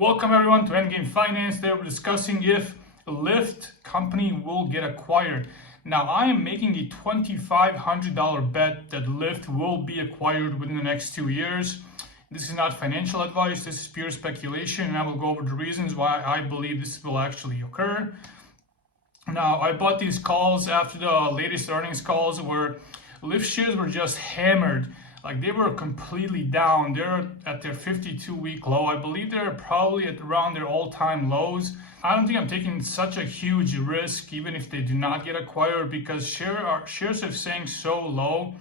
Welcome everyone to Endgame Finance. Today we're discussing if Lyft company will get acquired. Now I am making a $2,500 bet that Lyft will be acquired within the next 2 years. This is not financial advice, this is pure speculation, and I will go over the reasons why I believe this will actually occur. Now I bought these calls after the latest earnings calls where Lyft shares were just hammered. Like they were completely down. They're at their 52-week low. I believe they're probably at around their all-time lows. I don't think I'm taking such a huge risk even if they do not get acquired because shares are staying so low.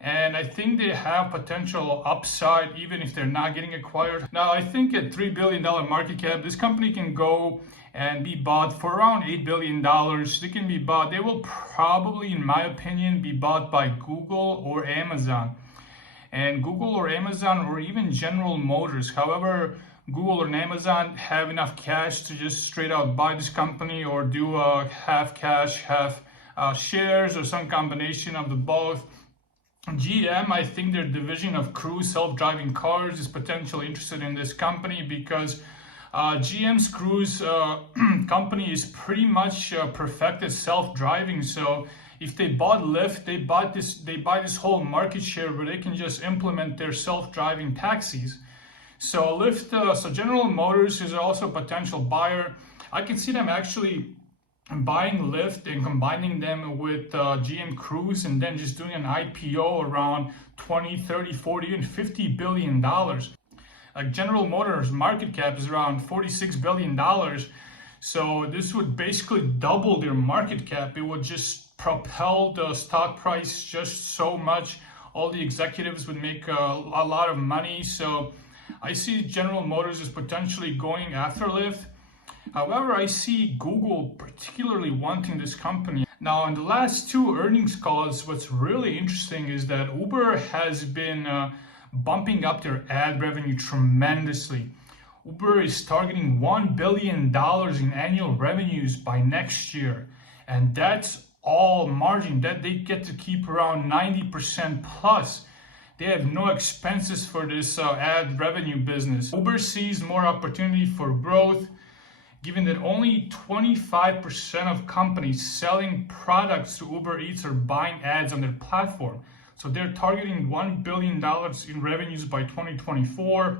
And I think they have potential upside even if they're not getting acquired. Now I think at $3 billion market cap, this company can go and be bought for around $8 billion. They can be bought. They will probably, in my opinion, be bought by Google or Amazon. And Google or Amazon or even General Motors. However, Google or Amazon have enough cash to just straight out buy this company or do half cash, half shares or some combination of the both. GM, I think their division of Cruise self-driving cars is potentially interested in this company because GM's Cruise company is pretty much perfected self-driving. So if they bought Lyft, they buy this whole market share where they can just implement their self-driving taxis. So Lyft, so General Motors is also a potential buyer. I can see them actually buying Lyft and combining them with GM Cruise and then just doing an IPO around 20, 30, 40, even $50 billion. Like General Motors market cap is around $46 billion. So this would basically double their market cap. It would just propel the stock price just so much. All the executives would make a lot of money. So I see General Motors as potentially going after Lyft. However, I see Google particularly wanting this company. Now, in the last two earnings calls, what's really interesting is that Uber has been bumping up their ad revenue tremendously. Uber is targeting $1 billion in annual revenues by next year. And that's all margin that they get to keep around 90% plus. They have no expenses for this ad revenue business. Uber sees more opportunity for growth, given that only 25% of companies selling products to Uber Eats are buying ads on their platform. So they're targeting $1 billion in revenues by 2024.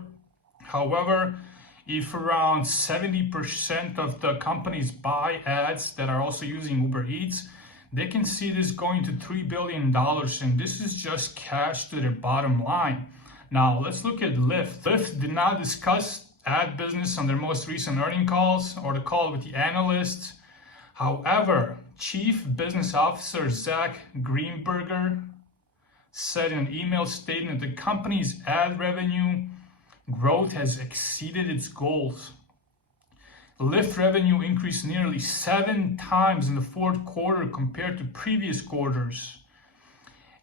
However, if around 70% of the companies buy ads that are also using Uber Eats, they can see this going to $3 billion, and this is just cash to their bottom line. Now, let's look at Lyft. Lyft did not discuss ad business on their most recent earnings calls or the call with the analysts. However, Chief Business Officer Zach Greenberger said in an email stating that the company's ad revenue growth has exceeded its goals. Lyft revenue increased nearly 7 times in the fourth quarter compared to previous quarters.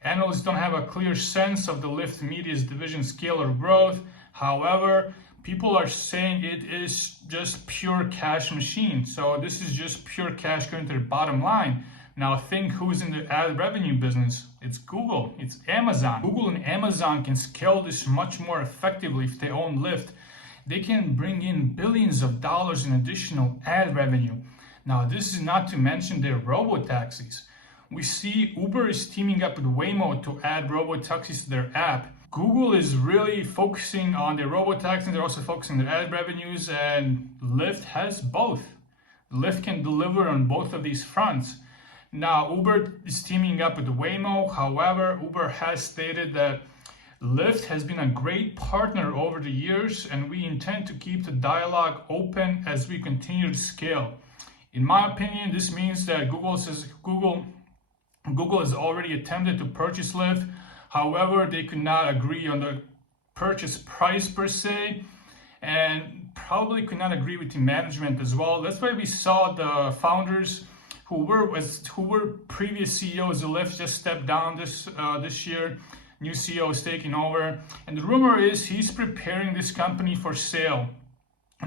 Analysts don't have a clear sense of the Lyft Media's division scale or growth. However, people are saying it is just pure cash machine. So this is just pure cash going to their bottom line. Now think who's in the ad revenue business. It's Google, it's Amazon. Google and Amazon can scale this much more effectively if they own Lyft. They can bring in billions of dollars in additional ad revenue. Now, this is not to mention their Robo taxis. We see Uber is teaming up with Waymo to add Robo taxis to their app. Google is really focusing on their Robo taxis. They're also focusing on their ad revenues, and Lyft has both. Lyft can deliver on both of these fronts. Now, Uber is teaming up with Waymo. However, Uber has stated that Lyft has been a great partner over the years, and we intend to keep the dialogue open as we continue to scale. In my opinion, this means that Google has already attempted to purchase Lyft. However, they could not agree on the purchase price per se, and probably could not agree with the management as well. That's why we saw the founders who were previous CEOs of Lyft just stepped down this year. New CEO is taking over, and the rumor is he's preparing this company for sale.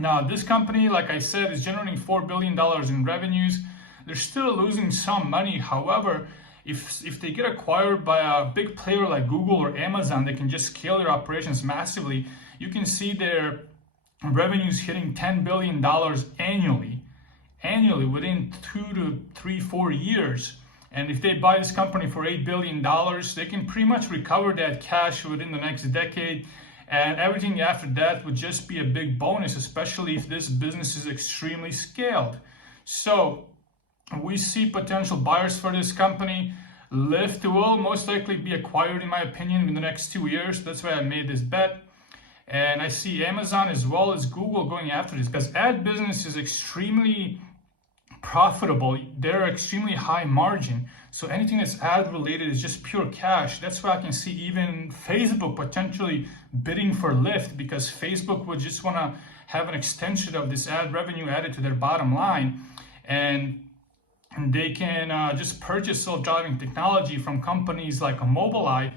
Now, this company, like I said, is generating $4 billion in revenues. They're still losing some money. However, if they get acquired by a big player like Google or Amazon, they can just scale their operations massively. You can see their revenues hitting $10 billion annually within 2 to 3, 4 years. And if they buy this company for $8 billion, they can pretty much recover that cash within the next decade. And everything after that would just be a big bonus, especially if this business is extremely scaled. So we see potential buyers for this company. Lyft will most likely be acquired, in my opinion, in the next 2 years. That's why I made this bet. And I see Amazon as well as Google going after this, because ad business is extremely profitable. They're extremely high margin. So anything that's ad related is just pure cash. That's why I can see even Facebook potentially bidding for Lyft, because Facebook would just want to have an extension of this ad revenue added to their bottom line. And they can just purchase self-driving technology from companies like Mobileye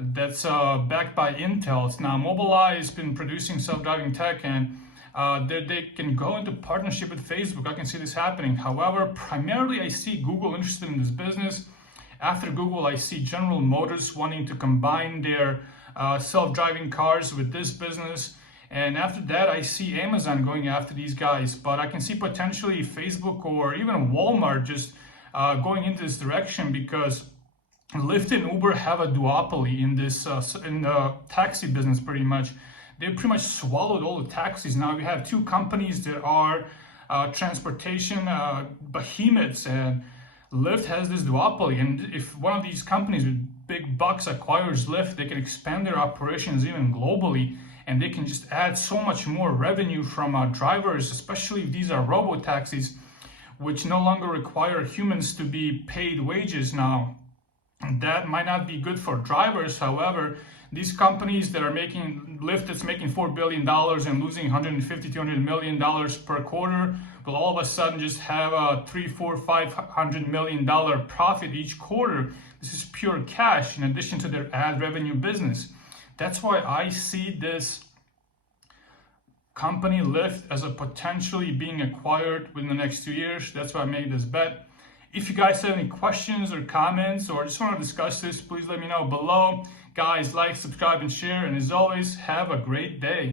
that's backed by Intel. Now Mobileye has been producing self-driving tech, and they can go into partnership with Facebook. I can see this happening. However, primarily I see Google interested in this business. After Google, I see General Motors wanting to combine their self-driving cars with this business. And after that, I see Amazon going after these guys. But I can see potentially Facebook or even Walmart just going into this direction, because Lyft and Uber have a duopoly in this in the taxi business pretty much. They pretty much swallowed all the taxis. Now we have two companies that are transportation behemoths, and Lyft has this duopoly. And if one of these companies with big bucks acquires Lyft, they can expand their operations even globally, and they can just add so much more revenue from drivers, especially if these are robo taxis, which no longer require humans to be paid wages now. That might not be good for drivers. However, these companies that are making Lyft, that's making $4 billion and losing $150, $200 million per quarter, will all of a sudden just have a $300, $400, $500 million profit each quarter. This is pure cash in addition to their ad revenue business. That's why I see this company Lyft as a potentially being acquired within the next 2 years. That's why I made this bet. If you guys have any questions or comments or just want to discuss this, please let me know below. Guys, like, subscribe, and share. And as always, have a great day.